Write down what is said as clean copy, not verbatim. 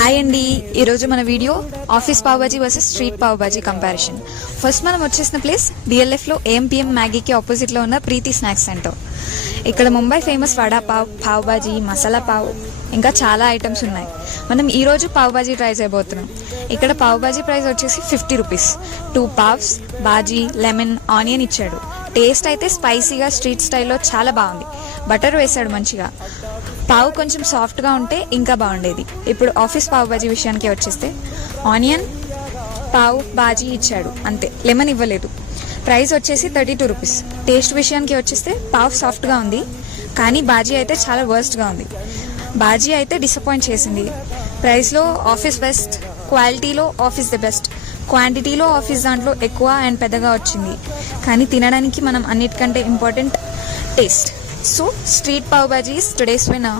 Hi అండి, ఈరోజు మన video office pav bhaji versus street pav bhaji comparison. First మనం వచ్చేసిన ప్లేస్ డిఎల్ఎఫ్లో ఏఎంపీఎం మ్యాగీకి ఆపోజిట్లో ఉన్న ప్రీతి స్నాక్స్ సెంటర్. ఇక్కడ ముంబై ఫేమస్ వడా పావ్, పావ్ బాజీ, మసాలా పావ్ ఇంకా చాలా ఐటమ్స్ ఉన్నాయి. మనం ఈరోజు పావ్ బాజీ ట్రై చేయబోతున్నాం. ఇక్కడ పావ్ బాజీ ప్రైస్ వచ్చేసి 50 రూపీస్. 2 పావ్స్, బాజీ, లెమన్, ఆనియన్ ఇచ్చాడు. టేస్ట్ అయితే స్పైసీగా స్ట్రీట్ స్టైల్లో చాలా బాగుంది. బటర్ వేసాడు మంచిగా. పావు కొంచెం సాఫ్ట్గా ఉంటే ఇంకా బాగుండేది. ఇప్పుడు ఆఫీస్ పావ్ బాజీ విషయానికి వచ్చేస్తే ఆనియన్, పావ్, బాజీ ఇచ్చాడు అంతే, లెమన్ ఇవ్వలేదు. ప్రైస్ వచ్చేసి 32 రూపీస్. టేస్ట్ విషయానికి వచ్చేస్తే పావ్ సాఫ్ట్గా ఉంది, కానీ బాజీ అయితే చాలా వర్స్ట్గా ఉంది. బాజీ అయితే డిసప్పాయింట్ చేసింది. ప్రైస్లో ఆఫీస్ బెస్ట్, క్వాలిటీలో ఆఫీస్ ది బెస్ట్, క్వాంటిటీలో ఆఫీస్ దాంట్లో ఎక్కువ అండ్ పెద్దగా వచ్చింది. కానీ తినడానికి మనం అన్నిటికంటే important taste. So, street pav bhaji is today's winner.